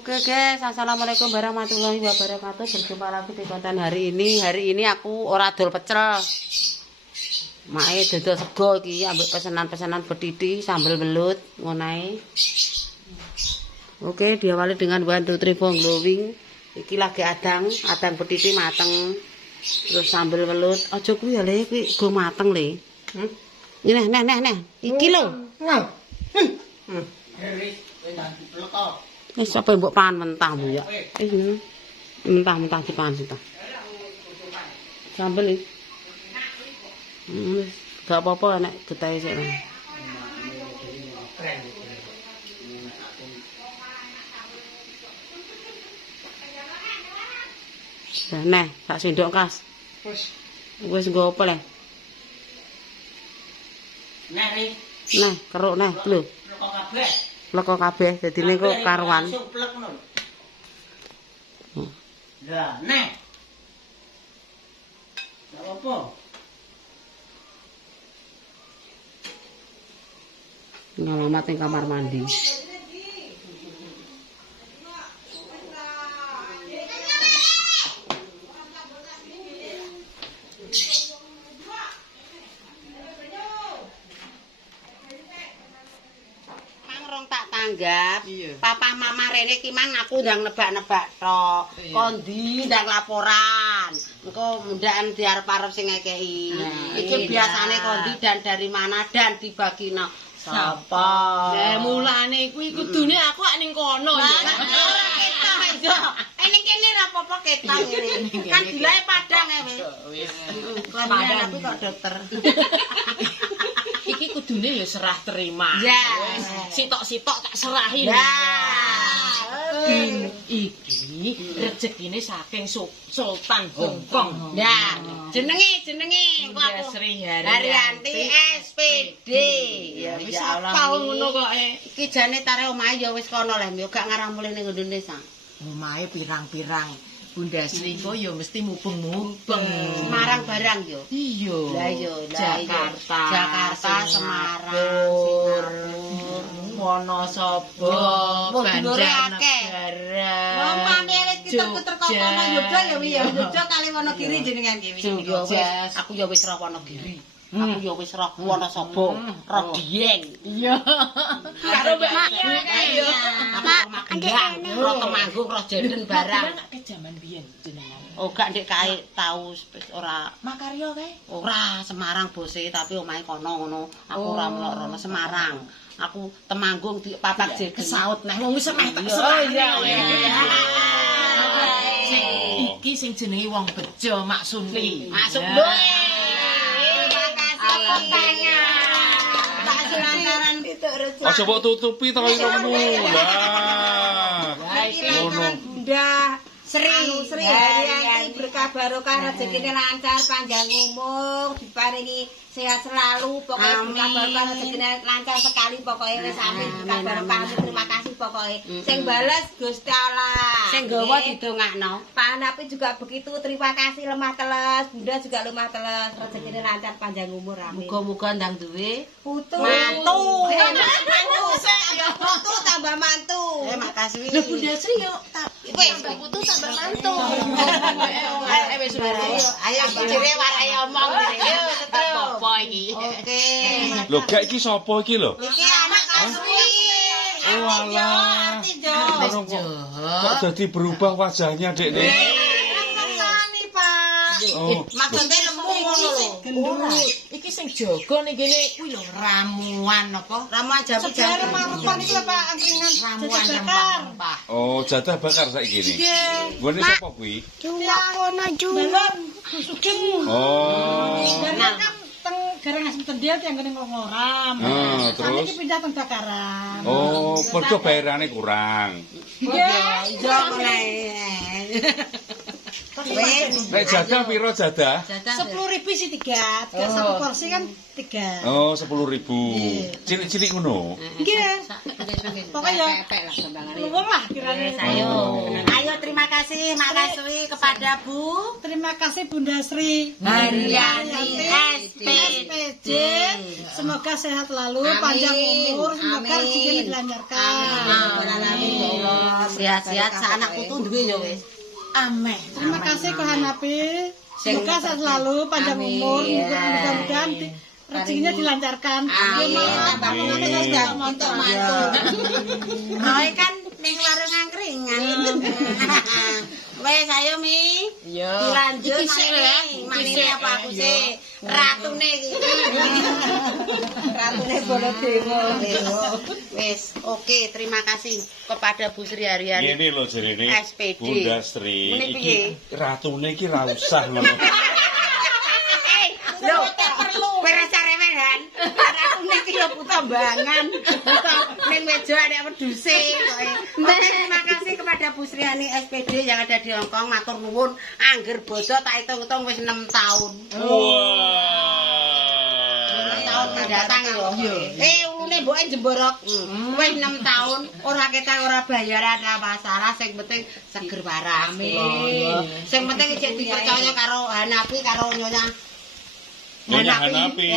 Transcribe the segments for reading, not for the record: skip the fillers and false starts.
Oke guys, assalamualaikum warahmatullahi wabarakatuh. Berjumpa lagi di konten hari ini. Hari ini aku ora dol pecel. Mae dodol sego iki, ambek pesanan-pesanan betiti sambal belut ngonae. Oke, diawali dengan 1 2 3 4 glowing. Iki lagi adang betiti mateng. Terus sambal belut. Aja kuwi ya Le, kuwi go mateng Le. Nah. Iki lho. Sampai mbok pangan mentah Bu ya. Mentah dipangan kita. Sambel iki. Gak apa-apa nek getahe sik. Nah, tak sendok kas. Wis nggo apa le? Nah, keruk nah, lho. Leko kabeh dadine kok karuan. Lah, nek. Enggak apa-apa. Ngalamat ning kamar mandi. Tanggap, papa mama rene ki mang aku ndang nebak-nebak tok. Kondi ndang laporan. Engko mundakan diarep-arep sing ngekeki. Iki biasane kondi dan dari mana dan dibagino sapa. Lah mulane kuwi kudune aku ak ning kono ya. Ora ketok aja. Ning kene ora apa-apa ketok ngene. Kan dilae padang wis. Padang tapi kok dokter. Iki kudune ya serah terima. Ya. Sitok-sitok tak serahin. Iki rezekine saking Sultan Hongkong. Ya, jenenge kok aku Sri Haryanti SPD. Ya wis apa ngono kok iki jane tare omahe ya wis kono lho, gak ngarah mulih ning Indonesia. Omahe pirang-pirang. Bunda Sri kok ya mesti mubeng-mubeng. Semarang barang yo. Iya. Lah yo, Jakarta, Semarang, Singapura, Wonosobo, Banjarnegara. Wong pamere kita kono Yogya ya wi ya. Yogya kali Wonogiri jenengan iki. Aku ya wis roh Wonogiri. Aku ya wis roh Wonosobo, roh Dieng. Iya. Karo Mbak Iya. Mak roh Temanggung, roh Jenden barang. Ke jaman biyen jenengan. Oh gak ndek kae tau ora Makarya kae? ora Semarang bose tapi omahe kono ngono. Aku ora mlok Semarang. Aku Temanggung di papak jegen. Kesaut neh wong wis semeh tak Iki sing jenenge wong bejo Mak Sunti. Masuk boe. Makasih tak silantaran pituk rezeki. Aja mbok tutupi to irungmu. Lah. Ngono. Bunda Sri Haryanti berkah barokah rezekine lancar panjang umur diparingi sehat selalu pokoknya berkah barokah rezekine lancar sekali pokoknya wis amin berkah barokah terima kasih pokoknya sing bales Gusti Allah sing nggawa didongakno Pak Napi juga begitu terima kasih lemah teles Bunda juga lemah teles rezekine lancar panjang umur amin muga-muga ndang duwe putu mantu putu tambah mantu makasih Lho Bunda Sri yo wis putu tambah mantu wis ayo kicire warai omong yo apa iki oke Lho gak iki sapa iki lho? iki anak Kaswi Oh alah. Kok dadi berubah wajahnya Dek nih? ngerti Pak Oh. maksudnya lemu ngono lho Iki sing jaga ning kene kuwi lho ramuan apa? ramuan jambu-jambu Marupan iki lho Pak angkringan Ramuan rempah-rempah. Oh, jadah bakar saiki iki. Nggone sapa kuwi? Oh. Nah, kan teng gareng asem tendial yang kene ngloram. Terus Iki pindah teng bakaran. oh, mergo bayarane kurang. Iya, ijo meneh Nek jadah piro jadah? 10.000 sih 3. Satu porsi kan 3. Oh, 10.000. Cilik-cilik ngono. Nggih. Pokoknya luwung lah kirane. ayo terima terima kasih makasih kepada Bu. Terima kasih Bunda Sri Haryani SPD. Semoga sehat selalu, panjang umur, semoga rezekinya dilancarkan. Sehat-sehat anak putu duwe ya wis. Amin. Terima kasih Ko Hanapi. Semoga sehat selalu, panjang umur, mudah-mudahan rezekinya dilancarkan. Roy kan ning warung angkringan. Wes ayo Mi. Iya. Dilanjut Iki sih ya. Manine apa aku sih? Ratune iki. Ratune Baladewa. Wes, oke, terima kasih kepada Bu Sri Haryani. Ini lho jenenge SPD. Bunda Sri. Mene Iki piye? ratune iki ra usah ngono. Lho, perlu. Kowe rasa rewehan. Ratune iki yo putambangan. Ning meja ada wedhuse kowe. Terima kasih kepada Bu Sri Haryani SPD yang ada di Hongkong. Matur nuwun. Angger bodo tak hitung-hitung wis 6 tahun. Wah. Tahun mendatang yo. Ulune mboke jemborok. Wis 6 tahun ora ketek ora bayaran ora masalah, sing penting seger waras. Amin. Sing penting isih dipercaya karo Hanapi karo Nyonya Hanapi.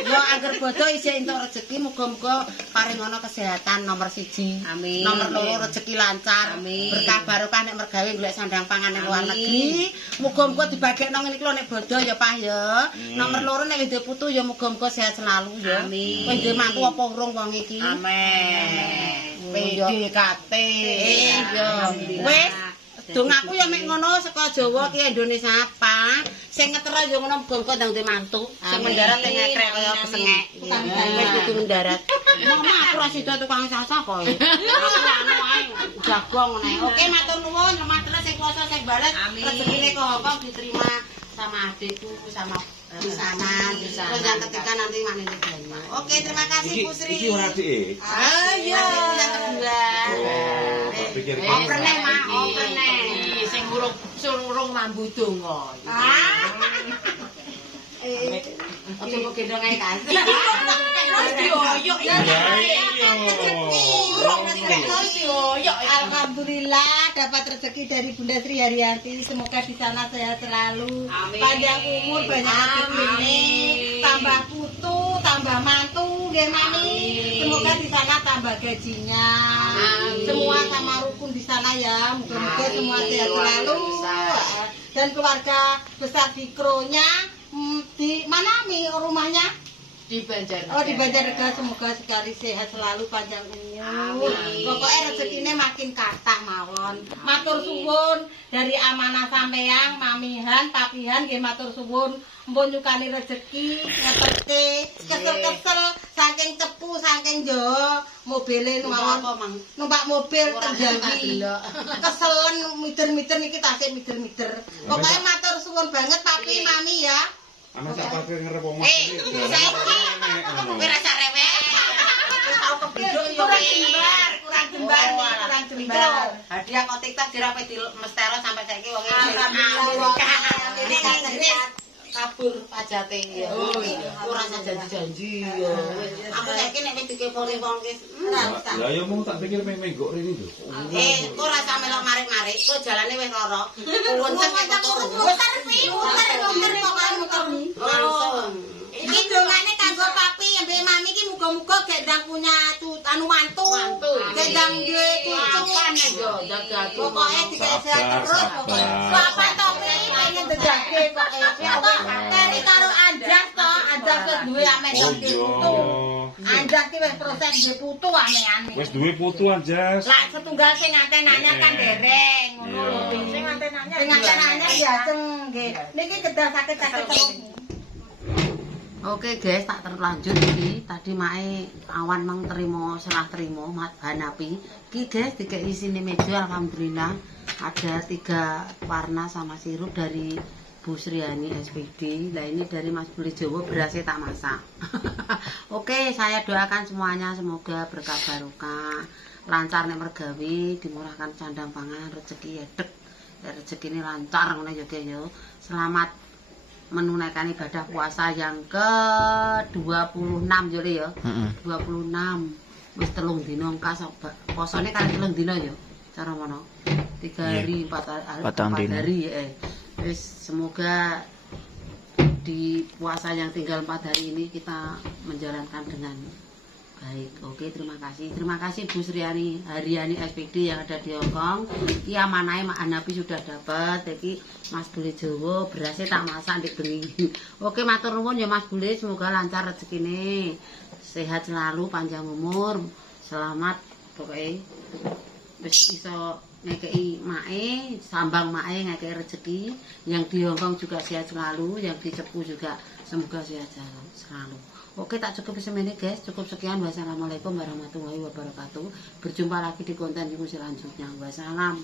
Yo angger bodo isih entuk rezeki muga-muga paring ana kesehatan nomor 1. Amin. Nomor 2 rezeki lancar. Amin. Berkah barokah nek mergawe golek sandang pangan ning luar negeri. Muga-muga dibagekno ngene iki lho nek bodo ya Pak ya. Nomor 2 nek duwe putu ya muga-muga sehat selalu ya. Amin. Kowe duwe mantu apa urung wong iki? Amin. PDKT. Iya. Wis dongaku ya mek ngono saka Jawa ki Indonesia apa sing ngetera ya ngono muga-muga ndang mantu sing mendarat ning ngekrek kaya pesengek wis kudu mendarat mama aku ra sida tukang sasa kok aku anu ae jagong ngene oke matur nuwun teman-teman sing kuasa sing balet rezekine kok Hongkong diterima sama adikku sama di sana. Terus yang ketiga nanti manene banyak. Oke, terima kasih Bu Sri. Iki ora adike. Ayo yang kedua. Pikir Operne Mak, operne. Sing urung mambu donga. Ojo mbok gendong ae kan. Alhamdulillah dapat rezeki dari Bunda Sri Haryani. Semoga di sana sehat selalu. Panjang umur, banyak rezeki. Tambah putu, tambah mantu, nggih Mami. Semoga di sana tambah gajinya. Semua sama rukun di sana ya. Mudah-mudahan semua sehat selalu. Dan keluarga besar di Kronya. Di mana Mi rumahnya? Di Banjarnegara. Oh, di Banjarnegara. Semoga sekali sehat selalu, panjang umur. Pokoknya rezekine makin kathah mawon. Matur suwun dari amanah sampeyan, Mamihan, Papihan nggih matur suwun. Mpun nyukani rezeki ngeteke kesel-kesel saking cepu saking Jawa mobile mawon numpak mobil teng Jambi. Keselen mider-mider niki tasik mider-mider. Pokoknya matur suwun banget Papi Mami ya. Ana sak parkir ngarep omah. Saiki kowe rasa rewel. Wis tau kebiduk yo kurang jembar. Hadiah kok TikTok dirape di mestero sampai saiki wong iki. Kabur pajate ya. Ora usah janji-janji ya. Aku saiki nek wis dikeponi wong wis ora usah. Lah ya mung tak pikir menggok rene lho. Ora usah melok marik-marik, kok jalane wis lara. Kuwunten langsung. Iki dongane kanggo Papi mbek Mami iki muga-muga gek ndang punya anu mantu. Gek ndang duwe cucu. Pokoke dikasih terus pokoke. Apa to Pi pengen dejake kok kari karo Anjas to, Anjas wis duwe ame putu. Anjas ki wis proses duwe putu ame-ame. Wis duwe putu Anjas. Lah setunggal sing antenanya kan dereng ngono lho. Sing antenanya diajeng nggih. Niki kedah sakit-sakit terus. Oke guys, tak terlanjut iki. Tadi mae awan mang terima serah terima Mat Hanapi. Iki guys dikek isine meja alhamdulillah ada 3 warna sama sirup dari Bu Sri Haryani SPD. Nah ini dari Mas Bule Jawa berasnya tak masak. Oke, saya doakan semuanya semoga berkah barokah, lancar nek mergawe, dimurahkan sandang pangan, rezeki edek. Rezeki ini lancar ngono ya guys yo. Selamat menunaikan ibadah puasa yang ke-26 Juli ya. 26. Wis 3 dina engkas posone kan 3 dina ya. Cara ngono. 3 hari 4 hari ya. Wis semoga di puasa yang tinggal 4 hari ini kita menjalankan dengan baik. Oke, terima kasih. Terima kasih Bu Sriani Haryani SPD yang ada di Hongkong. Iki amanahe Mak Hanapi sudah dapat. Iki Mas Bule Jowo berasnya tak masak ndek bengi. Oke, matur nuwun ya Mas Bule, semoga lancar rezekine. Sehat selalu, panjang umur. Selamat pokoknya wis iso ngekei mae, sambang mae ngekei rezeki. Yang di Hongkong juga sehat selalu, yang di Cepu juga semoga sehat selalu. Oke, tak cukup semene guys, cukup sekian. Wassalamualaikum warahmatullahi wabarakatuh. Berjumpa lagi di konten selanjutnya. Wassalam.